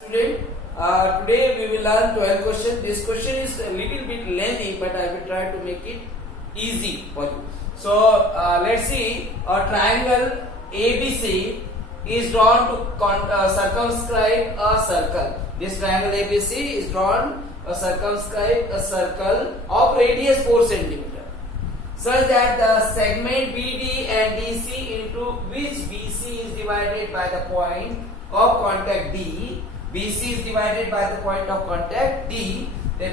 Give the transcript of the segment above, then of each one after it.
Student, today we will learn 12 question. This question is a little bit lengthy, but I will try to make it easy for you. So let's see. A triangle ABC is drawn to circumscribe a circle. This triangle ABC is drawn to circumscribe a circle of radius 4 cm, such that the segment BD and DC into which BC is divided by the point of contact D. BC is divided by the point of contact D. The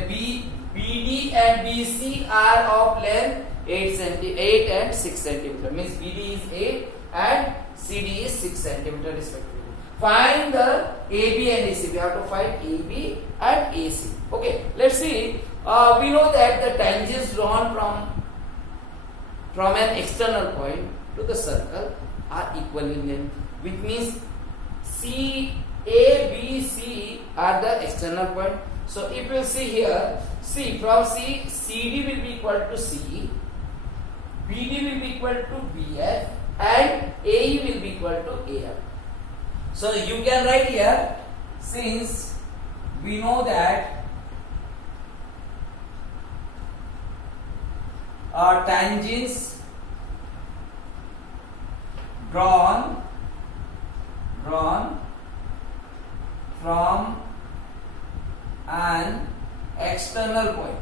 BD and BC are of length 8 and 6 cm. Means BD is 8 and CD is 6 cm respectively. Find the AB and AC. We have to find AB and AC. Okay, let's see. We know that the tangents drawn from an external point to the circle are equal in length, which means A, B, C are the external point. So if you see here, C from C, CD will be equal to C, BD will be equal to BF, and AE will be equal to AF. So you can write here, since we know that our tangents drawn from an external point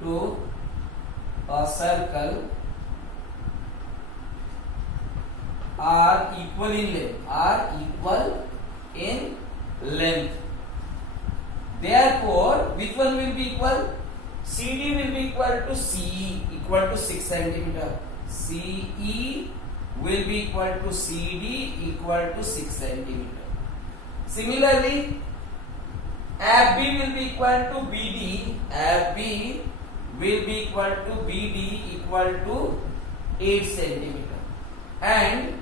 to a circle are equal in length. Therefore, which one will be equal? CD will be equal to CE, equal to 6 cm. CE will be equal to CD, equal to 6 cm. Similarly, FB will be equal to BD. FB will be equal to BD, equal to 8 cm. And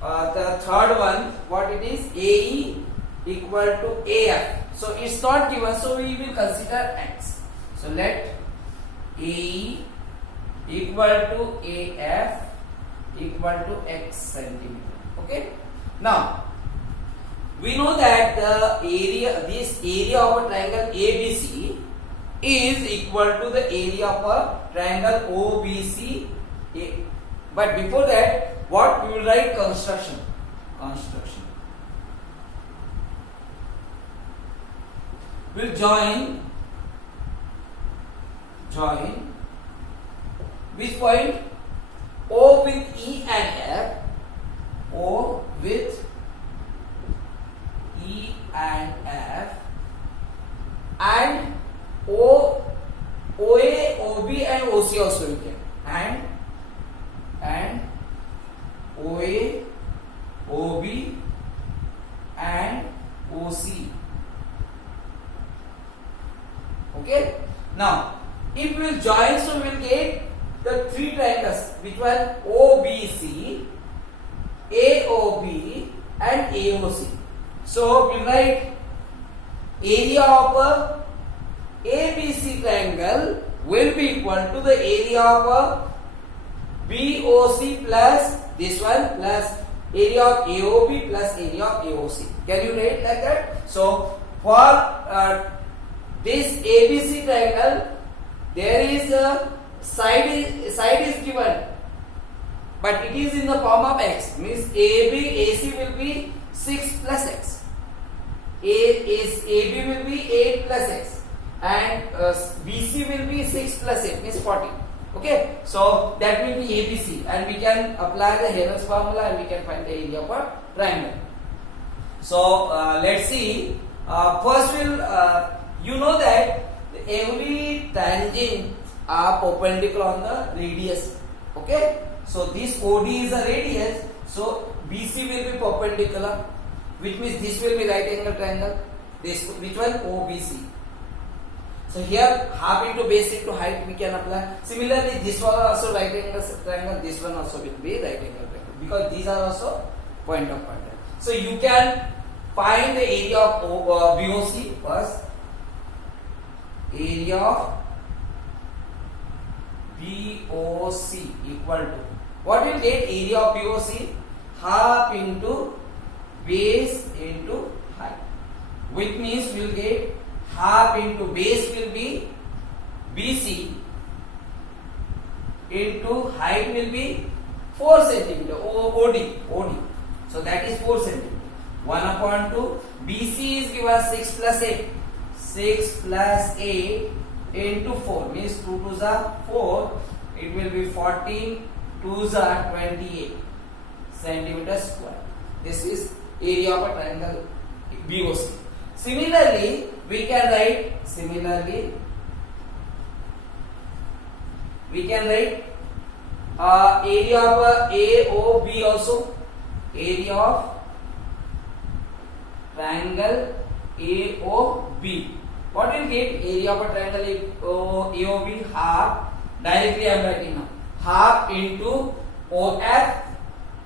the third one, what it is? AE equal to AF. So it's not given, so we will consider X. So let AE equal to AF equal to X centimeter. Okay. Now we know that this area of a triangle ABC is equal to the area of a triangle OBC. But before that, what we will write? Construction. We'll join which point? O with E and F. O with E and F, and OA, OB and OC also we can, and OA, OB and OC. Okay. Now, if we will join, so we will get the three triangles, which one? OBC, AOB and AOC. So we write area of a ABC triangle will be equal to the area of a BOC plus this one plus area of AOB plus area of AOC. Can you write like that? So for this ABC triangle, there is a side is given, but it is in the form of X. Means AC will be 6 plus X. AB will be 8 plus X, and BC will be 6 plus 8, means 40. Okay, so that will be ABC, and we can apply the Heller's formula and we can find the area of a triangle. So let's see. First, you know that every tangent are perpendicular on the radius. Okay, so this OD is a radius, so BC will be perpendicular, which means this will be right angle triangle. This, which one? OBC. So here half into base into height we can apply. Similarly, this one also right angle triangle, this one also will be right angle triangle, because these are also point of contact. So you can find the area of BOC first. Area of BOC equal to What will get area of BOC? Half into base into height, which means we'll get half into base will be BC into height will be 4 centimeter OD. So that is 4 centimeter. 1 upon 2. BC is given 6 plus 8. 6 plus 8 into 4 means 2 2s are 4. It will be 14 2s are 28 centimeter square. This is area of a triangle BOC. Similarly, we can write area of AOB also. Area of triangle AOB. What will get area of a triangle AOB? Half. Directly I am writing now. Half into OF.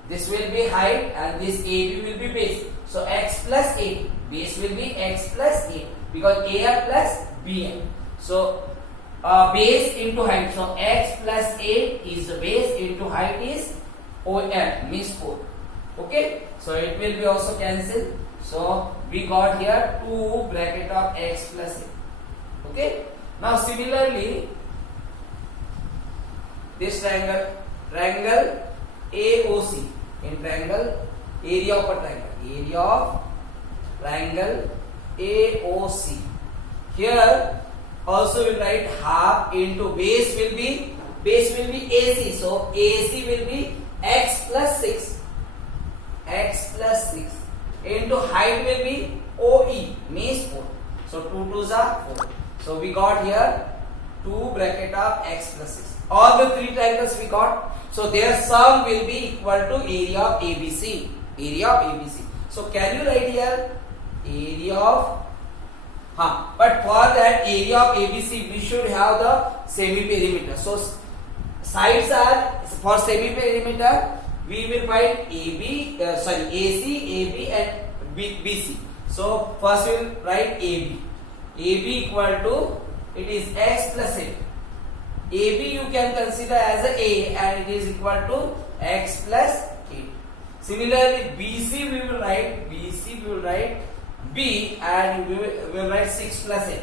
This will be height and this AB will be base. So x plus 8. Base will be x plus 8 because AF plus BF. So base into height. So x plus 8 is the base into height is OF means 4. Okay. So it will be also cancelled. So we got here 2 bracket of x plus 8. Okay. Now similarly, this triangle AOC, in triangle area of a triangle AOC. Here also we write half into base will be AC. So AC will be x plus 6 into height will be OE means 4. So 2 2s are 4. So we got here 2 bracket of x plus 6. All the 3 triangles we got. So their sum will be equal to area of ABC. So can you write here area of but for that area of ABC we should have the semi-perimeter. So sides are for semi-perimeter we will find AC, AB and BC. So first we will write AB equal to, it is x plus 8. AB you can consider as A and it is equal to x plus 8. Similarly BC we will write B and we will write 6 plus 8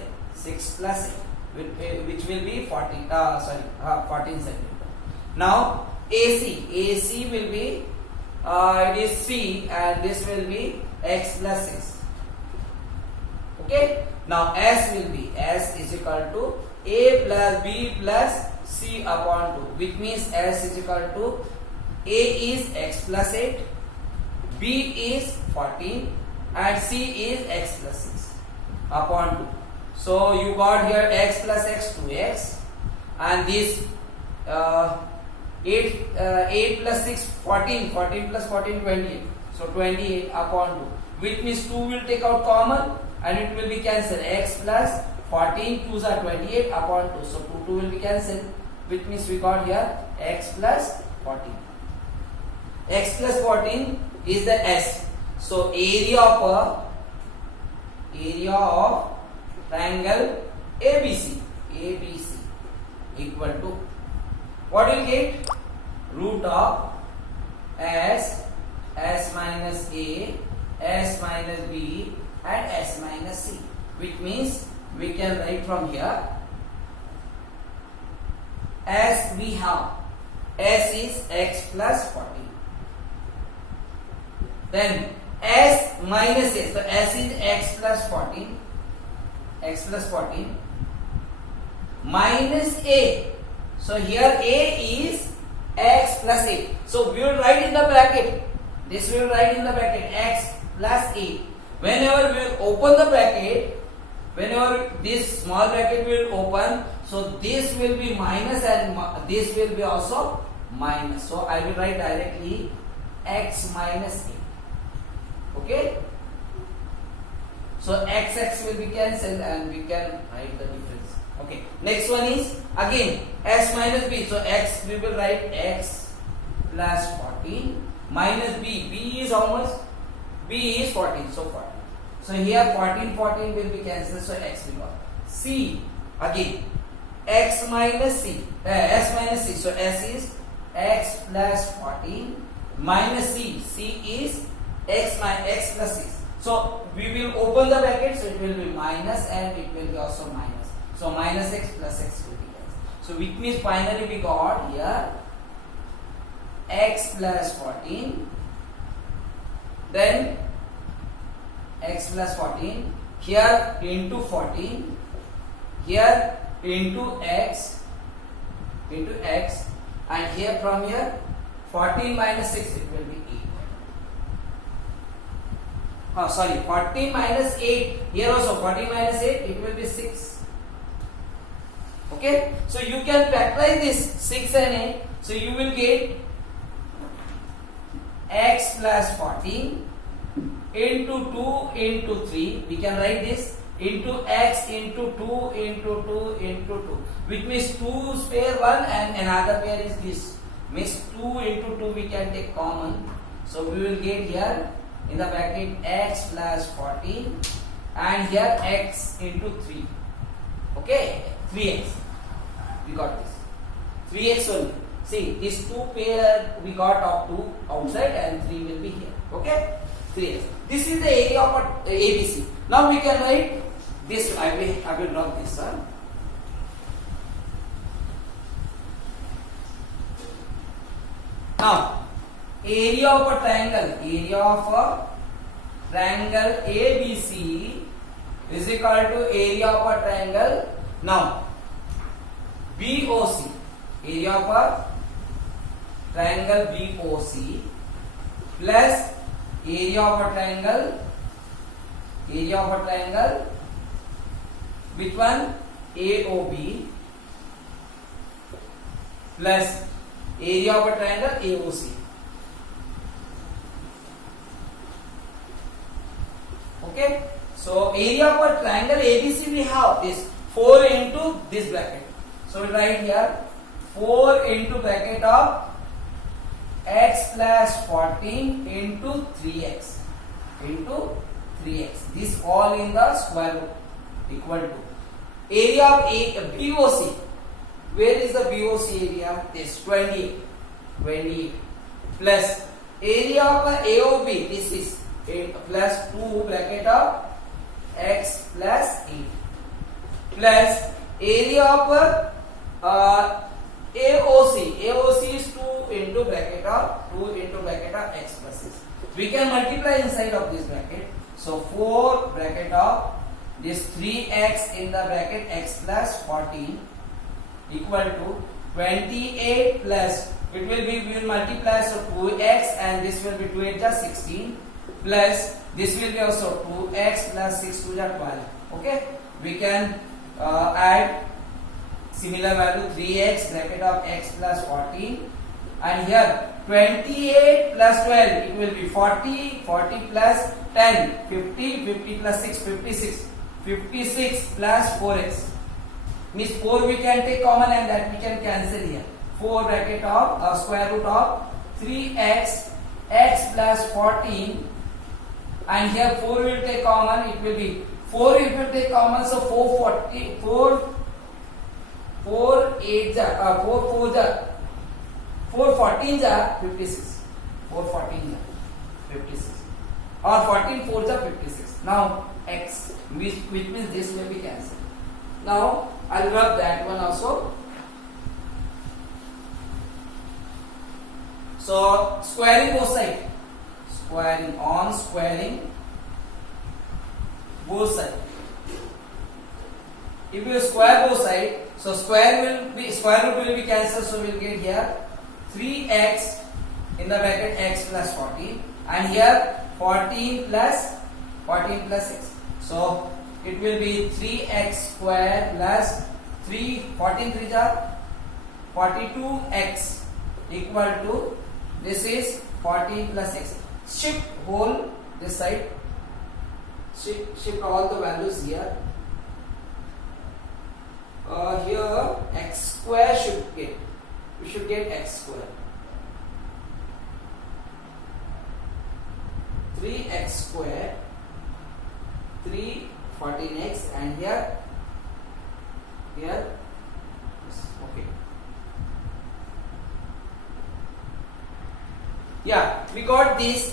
which will be 14 centimeter. Now AC will be it is C and this will be x plus 6. Okay. Now S is equal to A plus B plus C upon 2, which means S is equal to A is x plus 8, B is 14 and C is x plus 6 upon 2. So you got here x plus x 2x and this 8 plus 6 14 plus 14 28. So 28 upon 2, which means 2 will take out common and it will be cancelled. X plus 14 2s are 28 upon 2. So 2 will be cancelled, which means we got here x plus 14. X plus 14 is the S. So area of triangle ABC equal to what you get? Root of S minus A, S minus B and S minus C, which means we can write from here as we have S is x plus 14. Then S minus A, so S is x plus 14 minus A. So here A is x plus 8. So we will write in the bracket. This we will write in the bracket x plus 8. Whenever we will open the bracket, whenever this small bracket will open, so this will be minus and this will be also minus. So I will write directly x minus 8. Okay. So x will be cancelled and we can write the difference. Okay. Next one is again s minus b. So x we will write x plus 14 minus b. B is how much? B is 14. So 14. So here 14 will be cancelled. So x will go. C again x minus c. S minus c. So s is x plus 14 minus c. C is x plus 6. So we will open the bracket, so it will be minus and it will be also minus. So minus x plus x will be x. So which means finally we got here x plus 14, then x plus 14, here into 14, here into x, and here from here 14 minus 6 it will be 8. 14 minus 8, here also 14 minus 8 it will be 6. Okay, so you can factorize this 6 and 8, so you will get x plus 14 into 2 into 3, we can write this, into x into 2 into 2 into 2, which means 2 spare 1 and another pair is this, means 2 into 2 we can take common, so we will get here in the bracket x plus 14 and here x into 3. Okay, 3x, we got this 3x only. See, these two pair we got of 2 outside and 3 will be here. Okay, 3x. This is the area of ABC. Now we can write this. I will draw this one. Now area of a triangle ABC is equal to area of a triangle. Now BOC, area of a triangle BOC plus area of a triangle which one, AOB plus area of a triangle AOC. Okay, so area of a triangle ABC we have this 4 into this bracket, so we write here 4 into bracket of x plus 14 into 3x. This all in the square root equal to area of BOC. Where is the BOC area? This 28 plus area of AOB. This is 8 plus 2 bracket of x plus 8 plus area of AOC. AOC is 2 into bracket of x plus 6. We can multiply inside of this bracket. So 4 bracket of this 3x in the bracket x plus 14 equal to 28 plus, it will be, we will multiply, so 2x and this will be 2 8 is 16 plus this will be also 2x plus 6 2 is 12. Okay, we can add similar value 3x bracket of x plus 14 and here 28 plus 12 it will be 40 plus 10 50 plus 6 56 plus 4x, means 4 we can take common and that we can cancel here. 4 bracket of square root of 3x x plus 14 and here 4 will take common, it will be 4 it will take common, so 4 8 4 14 56 4 14 56 or 14 4 56. Now x, which means this will be cancelled. Now I'll rub that one also. So squaring both sides, squaring both sides. If you square both sides, so square root will be cancelled, so we'll get here 3x in the bracket x plus 14 and here 14 plus 6. So it will be 3x square plus 14 3 are 42x equal to, this is 14 plus 6. Shift whole this side, shift all the values here. Here x square we should get x square, 3x square 3 14x and here okay we got this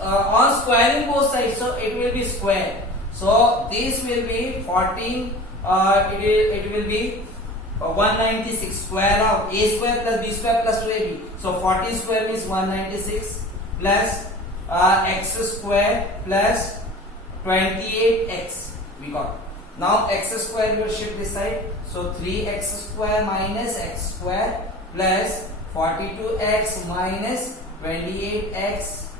on squaring both sides, so it will be square. So this will be 14. It will be 196 square of a square plus b square plus 2ab. So 14 square means 196 plus x square plus 28x we got. Now x square will shift this side. So 3x square minus x square plus 42x minus 28x,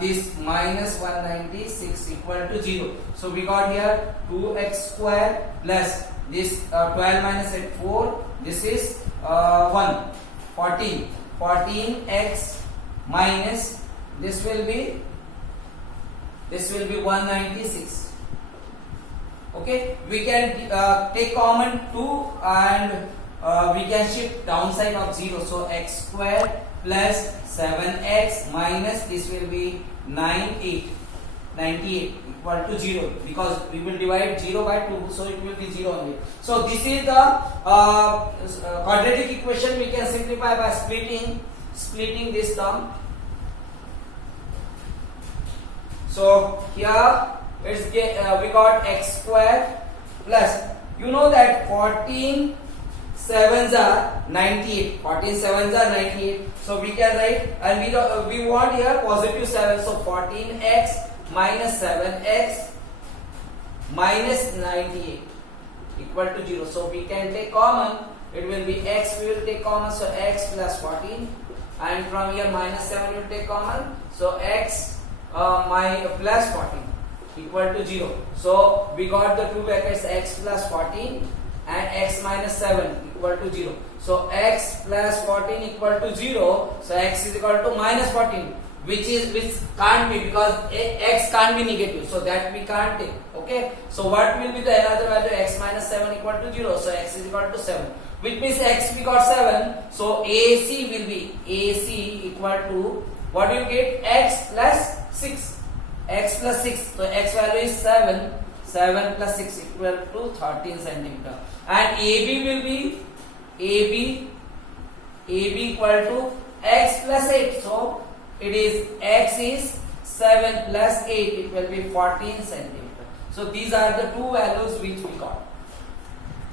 this minus 196 equal to 0. So we got here 2x square plus this 12 minus 8 4. This is 1 14. 14x minus this will be 196. Okay, we can take common 2 and we can shift downside of 0. So x square plus 7x minus this will be 98 equal to 0, because we will divide 0 by 2, so it will be 0 only. So this is the quadratic equation. We can simplify by splitting this term. So here it's we got x square plus, you know that 14 sevens are 98. 14 sevens are 98. So we can write, and we want here positive 7. So 14x minus 7x minus 98 equal to 0. So we can take common. It will be x. We will take common. So x plus 14, and from here minus 7 will take common. So x plus 14 equal to 0. So we got the two brackets, x plus 14 and x minus 7 equal to 0. So x plus 14 equal to 0. So x is equal to minus 14, which can't be, because x can't be negative. So that we can't take. Okay. So what will be the another value? X minus 7 equal to 0. So x is equal to 7. Which means x we got 7. So AC will be equal to, what do you get? X plus 6. X plus 6. So x value is 7. 7 plus 6 equal to 13 centimeter. And AB will be AB equal to x plus 8. So it is x is 7 plus 8. It will be 14 centimeter. So these are the two values which we got.